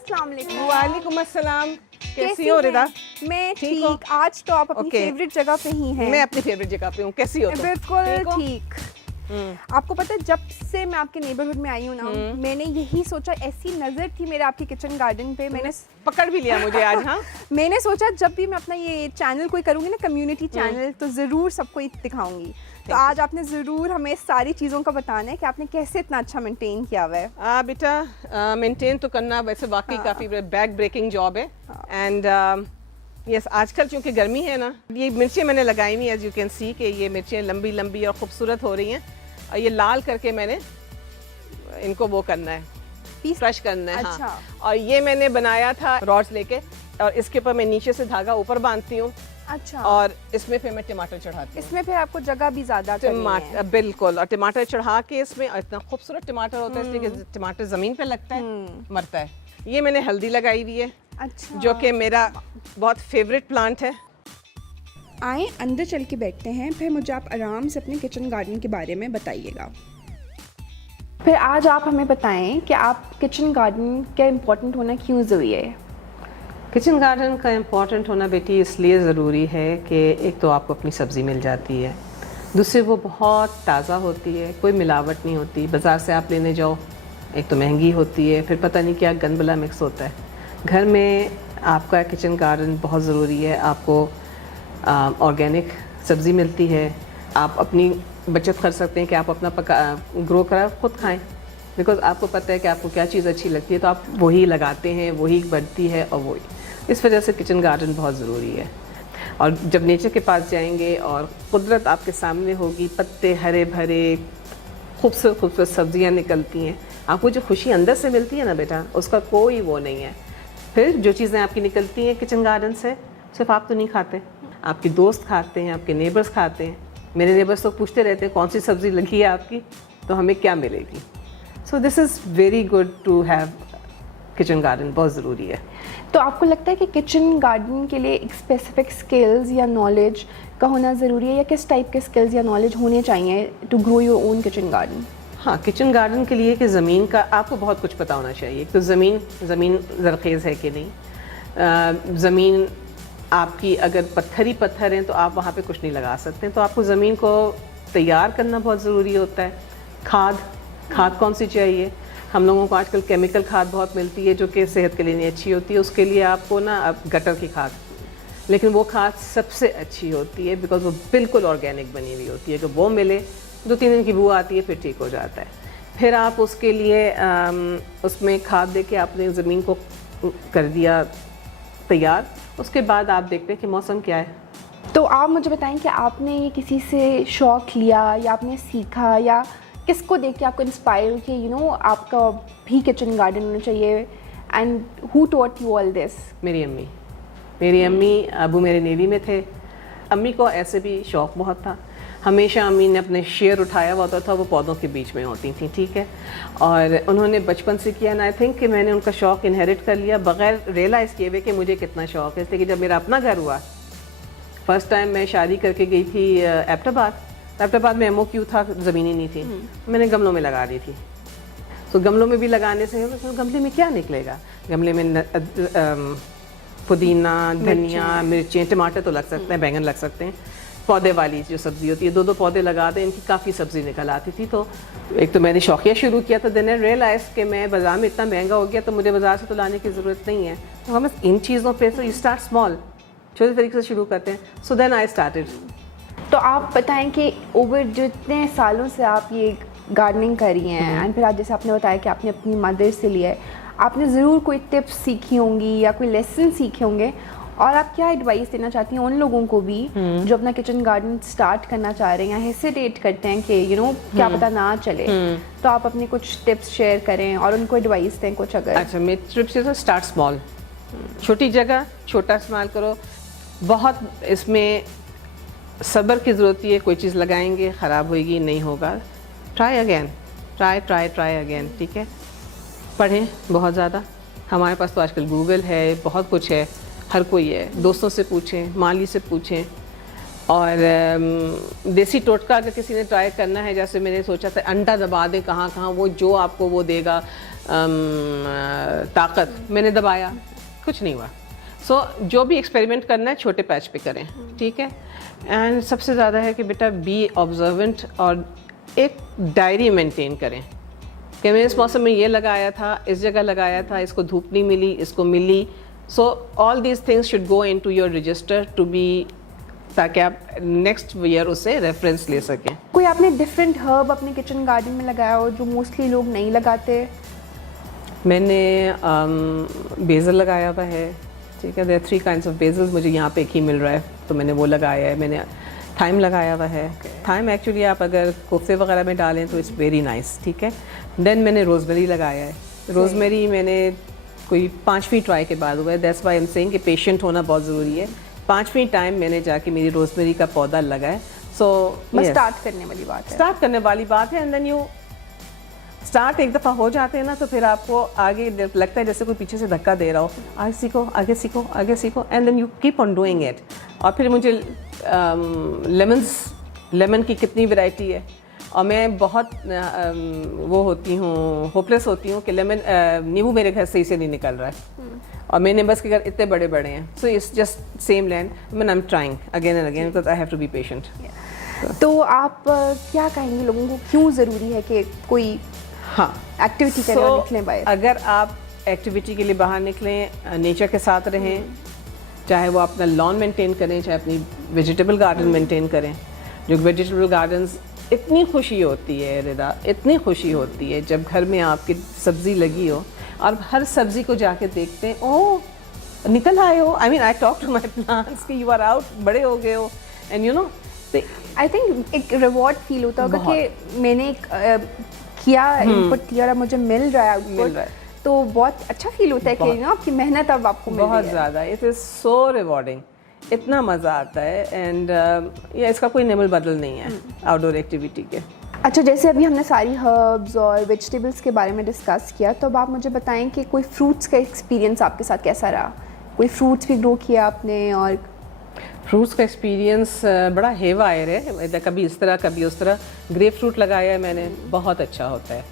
अस्सलाम वालेकुम। वालेकुम अस्सलाम। कैसी कैसी हो हैं? रिदा? मैं ठीक हो? ठीक। आज तो आप अपनी Okay. फेवरेट जगह पे ही हैं। मैं अपनी फेवरेट जगह पे हूँ। कैसी हो तुम? बिल्कुल ठीक हो? ठीक। आपको पता है जब से मैं आपके नेबरहुड में आई हूँ ना, मैंने यही सोचा, ऐसी नज़र थी मेरे आपके किचन गार्डन पे, मैंने पकड़ भी लिया मुझे आज। हाँ, मैंने सोचा जब भी मैं अपना ये चैनल कोई करूँगी ना, कम्युनिटी चैनल, तो ज़रूर सबको ये दिखाऊंगी। तो आज आपने ज़रूर हमें सारी चीज़ों का बताना है कि आपने कैसे इतना अच्छा मेंटेन किया हुआ है। बेटा मेंटेन तो करना वैसे वाकई काफ़ी बैक ब्रेकिंग जॉब है। एंड यस, आजकल चूँकि गर्मी है ना, ये मिर्चें मैंने लगाई हुई, एज यू कैन सी कि ये मिर्चें लंबी लंबी और खूबसूरत हो रही हैं। और ये लाल करके मैंने इनको वो करना है, फ्रेश करना है। अच्छा। हाँ। और ये मैंने बनाया था रॉड्स लेके, और इसके ऊपर मैं नीचे से धागा ऊपर बांधती हूँ। अच्छा। और इसमें फिर मैं टमाटर चढ़ाती हूँ। इसमें फिर आपको जगह भी ज़्यादा करनी है। टमाटर, बिल्कुल। और टमाटर चढ़ा के इसमें इतना खूबसूरत टमाटर होता है, इसलिए कि टमाटर ज़मीन पे लगता है, मरता है। ये मैंने हल्दी लगाई हुई है, अच्छा। जो कि मेरा बहुत फेवरेट प्लांट है। आए अंदर चल के बैठते हैं, फिर मुझे आप आराम से अपने किचन गार्डन के बारे में बताइएगा। फिर आज आप हमें बताएं कि आप किचन गार्डन का इम्पोर्टेंट होना क्यों ज़रूरी है। किचन गार्डन का इम्पोर्टेंट होना बेटी इसलिए ज़रूरी है कि एक तो आपको अपनी सब्ज़ी मिल जाती है, दूसरी वो बहुत ताज़ा होती है, कोई मिलावट नहीं होती। बाज़ार से आप लेने जाओ, एक तो महंगी होती है, फिर पता नहीं क्या गंदबला मिक्स होता है। घर में आपका किचन गार्डन बहुत ज़रूरी है। आपको ऑर्गेनिक सब्ज़ी मिलती है, आप अपनी बचत कर सकते हैं कि आप अपना ग्रो करा खुद खाएं, बिकॉज़ आपको पता है कि आपको क्या चीज़ अच्छी लगती है, तो आप वही लगाते हैं, वही बढ़ती है। और वही इस वजह से किचन गार्डन बहुत ज़रूरी है। और जब नेचर के पास जाएंगे और कुदरत आपके सामने होगी, पत्ते हरे भरे, खूबसूरत खूबसूरत सब्जियां निकलती हैं, आपको जो खुशी अंदर से मिलती है ना बेटा, उसका कोई वो नहीं है। फिर जो चीज़ें आपकी निकलती हैं किचन गार्डन से, सिर्फ आप तो नहीं खाते, आपके दोस्त खाते हैं, आपके नेबर्स खाते हैं। मेरे नेबर्स तो पूछते रहते हैं कौन सी सब्ज़ी लगी है आपकी, तो हमें क्या मिलेगी। So this is very good to have kitchen garden, बहुत ज़रूरी है। तो आपको लगता है कि किचन गार्डन के लिए एक स्पेसिफिक स्किल्स या नॉलेज का होना ज़रूरी है, या किस टाइप के स्किल्स या नॉलेज होने चाहिए to grow your own kitchen garden? हाँ, किचन गार्डन के लिए कि ज़मीन का आपको बहुत कुछ पता होना चाहिए। तो ज़मीन ज़रख़ेज़ है कि नहीं, ज़मीन आपकी अगर पत्थर हैं तो आप वहाँ पे कुछ नहीं लगा सकते। तो आपको ज़मीन को तैयार करना बहुत ज़रूरी होता है। खाद कौन सी चाहिए? हम लोगों को आजकल केमिकल खाद बहुत मिलती है जो कि सेहत के लिए नहीं अच्छी होती है। उसके लिए आपको ना अब गटर की खाद, लेकिन वो खाद सबसे अच्छी होती है बिकॉज़ वो बिल्कुल ऑर्गेनिक बनी हुई होती है। कि वो मिले, 2-3 दिन की बू आती है, फिर ठीक हो जाता है। फिर आप उसके लिए उसमें खाद दे के आपने ज़मीन को कर दिया तैयार। उसके बाद आप देखते हैं कि मौसम क्या है। तो आप मुझे बताएं कि आपने ये किसी से शौक़ लिया, या आपने सीखा, या किसको देख के आपको इंस्पायर कि आपका भी किचन गार्डन होना चाहिए, and who taught you all this? मेरी अम्मी अबू मेरे नेवी में थे। अम्मी को ऐसे भी शौक़ बहुत था। हमेशा अम्मी ने अपने शेर उठाया हुआ होता था, वो पौधों के बीच में होती थी, ठीक है। और उन्होंने बचपन से किया ना, आई थिंक कि मैंने उनका शौक़ इनहेरिट कर लिया बग़ैर रियलाइज़ किए हुए कि मुझे कितना शौक़ है। इसलिए कि जब मेरा अपना घर हुआ, फर्स्ट टाइम मैं शादी करके गई थी एबटाबाद में MOQ था, ज़मीन ही नहीं थी, मैंने गमलों में लगा दी थी। तो गमलों में भी लगाने से गमले में क्या निकलेगा, गमले में पुदीना, धनिया, मिर्चें, टमाटर तो लग सकते हैं, बैंगन लग सकते हैं। पौधे वाली जो सब्ज़ी होती है, 2-2 पौधे लगा दें, इनकी काफ़ी सब्ज़ी निकल आती थी। तो एक तो मैंने शौकिया शुरू किया, तो देन रियलाइज़ कि मैं बाज़ार में इतना महंगा हो गया तो मुझे बाज़ार से तो लाने की ज़रूरत नहीं है। तो हम इन चीज़ों पे तो स्टार्ट स्मॉल, छोटे तरीके से शुरू करते हैं। So then I started. तो आप बताएं कि ओवर जितने सालों से आप ये गार्डनिंग कर रही हैं, एंड फिर आज जैसे आपने बताया कि आपने अपनी मदर से लिया है, आपने ज़रूर कोई टिप्स सीखी होंगी या कोई लेसन सीखे होंगे, और आप क्या एडवाइस देना चाहती हैं उन लोगों को भी जो अपना किचन गार्डन स्टार्ट करना चाह रहे हैं या हेसिटेट करते हैं कि क्या पता ना चले? तो आप अपनी कुछ टिप्स शेयर करें और उनको एडवाइस दें कुछ अगर। अच्छा, मेरी टिप्स है तो स्टार्ट स्मॉल, छोटी जगह, छोटा इस्तेमाल करो। बहुत इसमें सब्र की ज़रूरत है। कोई चीज़ लगाएंगे, ख़राब होएगी, नहीं होगा, ट्राई अगेन, ट्राई अगेन, ठीक है। पढ़ें बहुत ज़्यादा, हमारे पास तो आजकल गूगल है, बहुत कुछ है, हर कोई है। दोस्तों से पूछें, माली से पूछें, और देसी टोटका अगर किसी ने ट्राई करना है, जैसे मैंने सोचा था अंडा दबा दें कहाँ कहाँ, वो जो आपको वो देगा ताकत, मैंने दबाया कुछ नहीं हुआ। सो जो भी एक्सपेरिमेंट करना है छोटे पैच पे करें, ठीक है। एंड सबसे ज़्यादा है कि बेटा बी ऑब्जर्वेंट और एक डायरी मेंटेन करें कि मैंने इस मौसम में ये लगाया था, इस जगह लगाया था, इसको धूप नहीं मिली, इसको मिली। So all these things should go into your register to be, ताकि आप नेक्स्ट ईयर उससे रेफरेंस ले सकें। कोई आपने डिफरेंट हर्ब अपने किचन गार्डन में लगाया हो जो मोस्टली लोग नहीं लगाते? मैंने बेज़ल लगाया हुआ है, ठीक है। देयर 3 काइंड्स ऑफ बेज़ल्स, मुझे यहाँ पे एक ही मिल रहा है तो मैंने वो लगाया है। मैंने थाइम लगाया हुआ है। थाइम एक्चुअली आप अगर कोफ्ते वगैरह में डालें तो इट्स वेरी नाइस, ठीक है। देन मैंने रोज़मेरी लगाया है। रोज़मेरी मैंने कोई 5वीं ट्राई के बाद हुआ है। That's why I am saying कि पेशेंट होना बहुत ज़रूरी है। 5वीं टाइम मैंने जाके मेरी रोज़मेरी का पौधा लगा है। सो बस स्टार्ट करने वाली बात है, स्टार्ट करने वाली बात है। एंड देन यू स्टार्ट एक दफ़ा हो जाते हैं ना, तो फिर आपको आगे लगता है जैसे कोई पीछे से धक्का दे रहा हो, आगे सीखो, आगे सीखो, आगे सीखो, and then you keep on doing it. और फिर मुझे लेमन की कितनी वैरायटी है, और मैं बहुत वो होती हूँ, होपलेस होती हूँ कि नींबू मेरे घर सही से नहीं निकल रहा है, और मेरे नेबर्स के घर इतने बड़े बड़े हैं। So it's just same land, I am trying again and again because I have to be patient. तो आप क्या कहेंगे लोगों को, क्यों ज़रूरी है कि कोई हाँ एक्टिविटी के लिए निकलें बाहर? अगर आप एक्टिविटी के लिए बाहर निकलें, नेचर के साथ रहें, चाहे वो अपना लॉन मेंटेन करें, चाहे अपनी वेजिटेबल गार्डन मेंटेन करें। जो वेजिटेबल गार्डन्स, इतनी खुशी होती है रिदा, इतनी खुशी होती है जब घर में आपकी सब्ज़ी लगी हो और हर सब्ज़ी को जाके देखते हैं, ओह निकल आए हो। I mean I talk to my plants कि यू आर आउट, बड़े हो गए हो, and you know I think एक रिवॉर्ड फील होता होगा कि मैंने एक किया, इनपुट किया और मुझे मिल रहा है आउटपुट, तो बहुत अच्छा फील होता है कि ना आपकी मेहनत अब आपको मिल रही है। बहुत ज़्यादा, इट इज़ सो रिवॉर्डिंग, इतना मज़ा आता है। एंड ये इसका कोई निमल बदल नहीं है आउटडोर एक्टिविटी के। अच्छा, जैसे अभी हमने सारी हर्ब्स और वेजिटेबल्स के बारे में डिस्कस किया, तो अब आप मुझे बताएं कि कोई फ्रूट्स का एक्सपीरियंस आपके साथ कैसा रहा? कोई फ्रूट्स भी ग्रो किया आपने? और फ्रूट्स का एक्सपीरियंस बड़ा हेवा आयर है, कभी इस तरह कभी उस तरह। ग्रेप फ्रूट लगाया है मैंने, बहुत अच्छा होता है।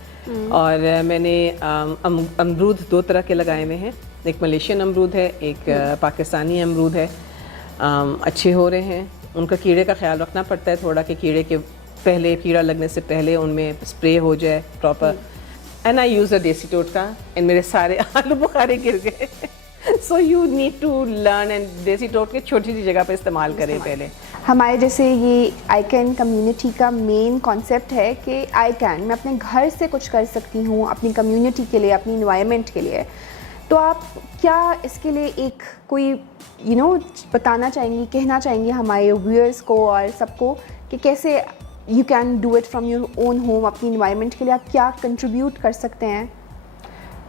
और मैंने अमरूद 2 तरह के लगाए हुए हैं, एक मलेशियन अमरूद है, एक पाकिस्तानी अमरूद है। अच्छे हो रहे हैं। उनका कीड़े का ख्याल रखना पड़ता है थोड़ा, कि कीड़े के पहले, कीड़ा लगने से पहले उनमें स्प्रे हो जाए proper. And I use a desi totka and मेरे सारे आलू बुखारे गिर गए। So you need to learn, and देसी टोटके छोटी सी जगह पर इस्तेमाल करें पहले। हमारे जैसे ये आई कैन कम्युनिटी का मेन कॉन्सेप्ट है कि आई कैन, मैं अपने घर से कुछ कर सकती हूँ अपनी कम्युनिटी के लिए, अपनी इन्वायरमेंट के लिए। तो आप क्या इसके लिए एक कोई बताना चाहेंगी, कहना चाहेंगी हमारे व्यूअर्स को और सबको कि कैसे you can do it from your own home, अपनी इन्वायरमेंट के लिए आप क्या कंट्रीब्यूट कर सकते हैं?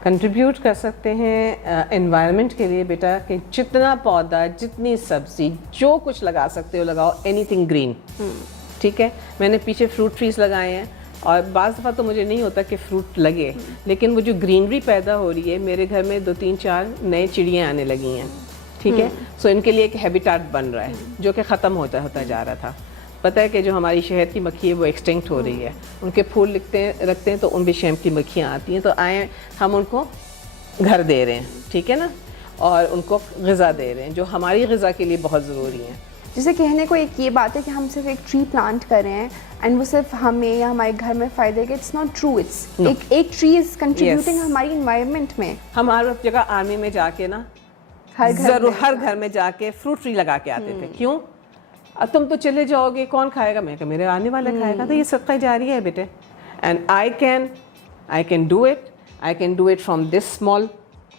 कंट्रीब्यूट कर सकते हैं एनवायरनमेंट के लिए बेटा, कि जितना पौधा, जितनी सब्ज़ी, जो कुछ लगा सकते हो लगाओ, एनीथिंग ग्रीन, ठीक है। मैंने पीछे फ्रूट ट्रीज लगाए हैं, और बाज़ दफ़ा तो मुझे नहीं होता कि फ्रूट लगे, लेकिन वो जो ग्रीनरी पैदा हो रही है, मेरे घर में 2-3-4 नए चिड़ियाँ आने लगी हैं, ठीक है। सो इनके लिए एक हैबिटाट बन रहा है जो कि ख़त्म होता जा रहा था। पता है कि जो हमारी शहद की मक्खी है वो एक्सटिंक्ट हो रही है, उनके फूल रखते हैं तो उन भी शहद की मक्खियाँ आती हैं, तो हम उनको घर दे रहे हैं, ठीक है ना, और उनको ग़िज़ा दे रहे हैं जो हमारी ग़िज़ा के लिए बहुत ज़रूरी है। जैसे कहने को एक ये बात है कि हम सिर्फ एक ट्री प्लांट कर रहे हैं एंड वो सिर्फ हमें या हमारे घर में फ़ायदे के, इट्स नॉट ट्रू। इट्स एक ट्री इज़ कंट्रीब्यूटिंग हमारी इन्वायरमेंट में। हम हर जगह आर्मी में जाके ना हर घर में जाके फ्रूट ट्री लगा के आते थे। क्यों? अब तुम तो चले जाओगे, कौन खाएगा? मैं कहा मेरे आने वाला खाएगा। तो ये सदका जारी है बेटे, and I can do it from this small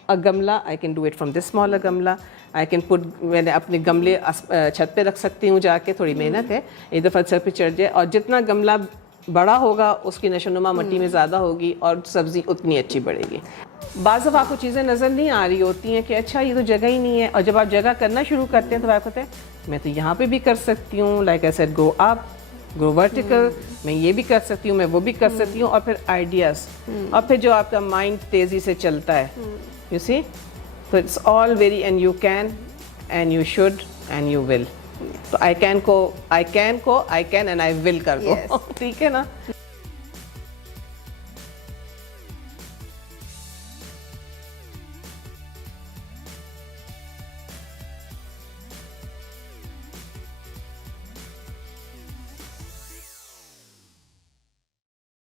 a गमला, I can do it from this small a गमला, आई कैन पुट, मैंने अपने गमले छत पे रख सकती हूँ जाके, थोड़ी मेहनत है, एक दफ़ा छत पे चढ़ जाए, और जितना गमला बड़ा होगा उसकी नशोनुमा मिट्टी में ज़्यादा होगी और सब्ज़ी उतनी अच्छी बढ़ेगी। बाज़ दफ़ा आपको चीज़ें नज़र नहीं आ रही होती हैं कि अच्छा ये तो जगह ही नहीं है, और जब आप जगह करना शुरू करते हैं तो आप कहते हैं मैं तो यहाँ पे भी कर सकती हूँ, like I said, go up, go vertical, मैं ये भी कर सकती हूँ, मैं वो भी कर सकती हूँ, और फिर आइडियाज़, और फिर जो आपका माइंड तेज़ी से चलता है, यू सी, तो it's all very, and you can, and you should, and you will. तो आई कैन को I can and I will कर दो Yes. ठीक है ना।